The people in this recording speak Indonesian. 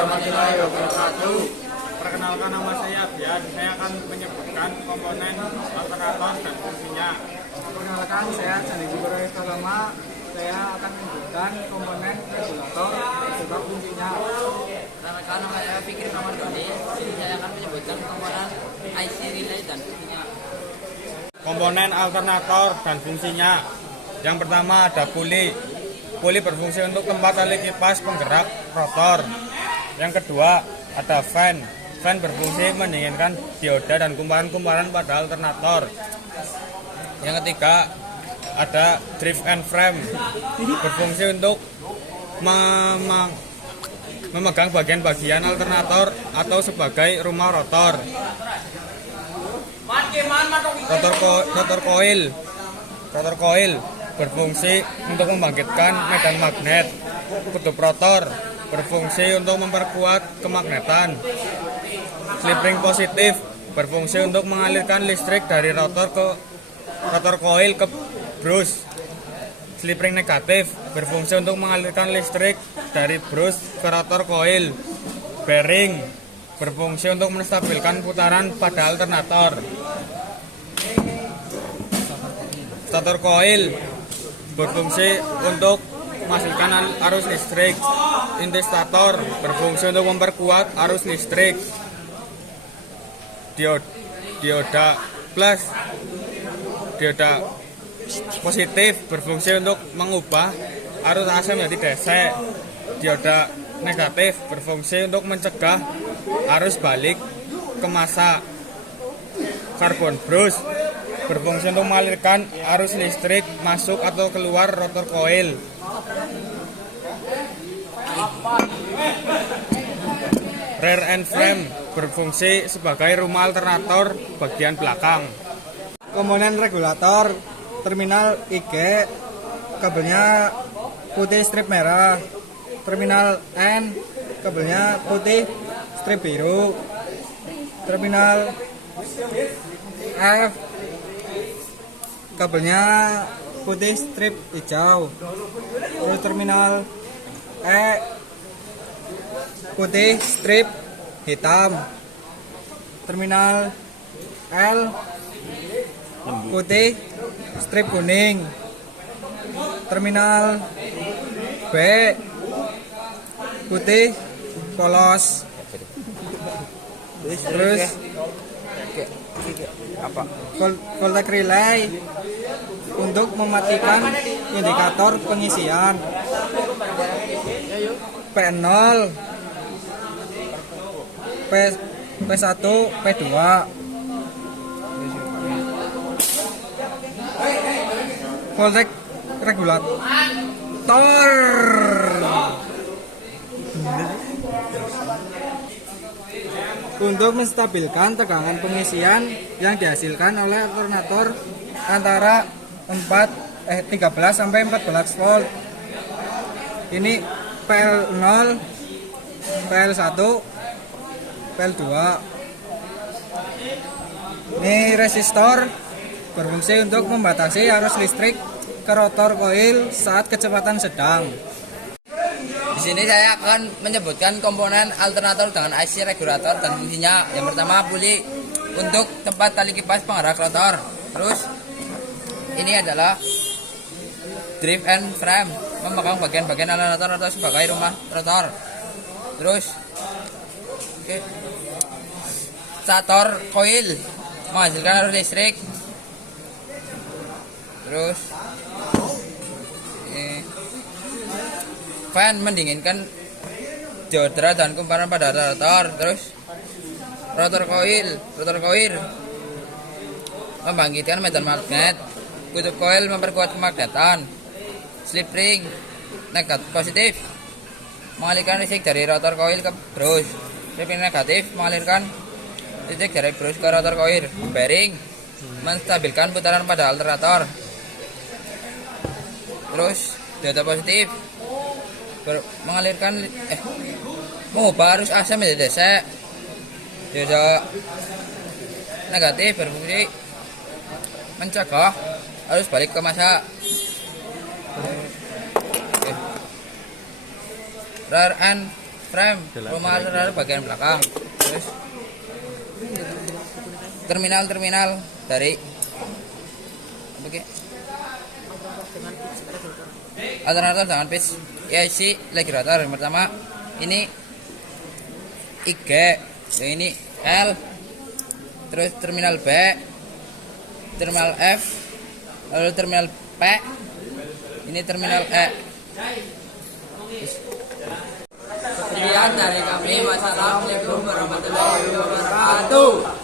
warahmatullahi wabarakatuh. Perkenalkan, nama saya Bian. Saya akan menyebutkan komponen alternator dan fungsinya. Perkenalkan, saya Candi Gubernur Kalama. Saya akan menyebutkan komponen regulator serta fungsinya. Perkenalkan, nama saya Fikri Muhammad Doni. Sini saya akan menyebutkan komponen IC relay dan fungsinya. Komponen alternator dan fungsinya. Yang pertama ada puli. Puli berfungsi untuk tempat tali kipas penggerak rotor. Yang kedua ada fan. Fan berfungsi mendinginkan dioda dan kumparan-kumparan pada alternator. Yang ketiga ada drive and frame, berfungsi untuk memegang bagian-bagian alternator atau sebagai rumah rotor. Rotor coil berfungsi untuk membangkitkan medan magnet. Kutub rotor berfungsi untuk memperkuat kemagnetan. Slip ring positif berfungsi untuk mengalirkan listrik dari rotor coil ke brus. Slip ring negatif berfungsi untuk mengalirkan listrik dari brus ke rotor coil. Bearing berfungsi untuk menstabilkan putaran pada alternator. Stator coil berfungsi untuk menghasilkan arus listrik. Inti stator berfungsi untuk memperkuat arus listrik. Dioda positif berfungsi untuk mengubah arus AC menjadi DC. Dioda negatif berfungsi untuk mencegah arus balik ke massa. Karbon brus berfungsi untuk mengalirkan arus listrik masuk atau keluar rotor coil. Rear end frame berfungsi sebagai rumah alternator bagian belakang. Komponen regulator terminal IG, kabelnya putih strip merah. Terminal N, kabelnya putih strip biru. Terminal F, kabelnya putih strip hijau. Terus terminal E, putih strip hitam. Terminal L, putih strip kuning. Terminal B, putih polos. Terus Apa? voltage relay untuk mematikan indikator pengisian. P0, P1, P2. Voltage regulator untuk menstabilkan tegangan pengisian yang dihasilkan oleh alternator antara 13 sampai 14 volt. Ini PL0, PL1, PL2. Ini resistor berfungsi untuk membatasi arus listrik ke rotor coil saat kecepatan sedang. Di sini saya akan menyebutkan komponen alternator dengan IC regulator dan fungsinya. Yang pertama puli untuk tempat tali kipas penggerak rotor. Terus ini adalah drive and frame, memegang bagian-bagian alternator atau sebagai rumah rotor. Terus stator coil menghasilkan arus listrik. Terus fan mendinginkan dioda dan kumparan pada rotor. Terus rotor coil membangkitkan medan magnet. Kutub coil memperkuat kemagnetan. Slip ring positif mengalirkan listrik dari rotor coil ke brus. Slip ring negatif mengalirkan listrik dari brus ke rotor coil. Bearing menstabilkan putaran pada alternator. Terus dioda positif mengalirkan mengubah arus AC menjadi DC. Dioda negatif berfungsi mencegah arus balik ke massa. Rear end frame, rumah alternator bagian belakang. Terus terminal dari oke. Alternator dengan pitch IC regulator. Yang pertama ini IG, yang ini L, terus terminal B, terminal F, lalu terminal P, ini terminal E. Sekian dari kami. Wassalamualaikum warahmatullahi wabarakatuh.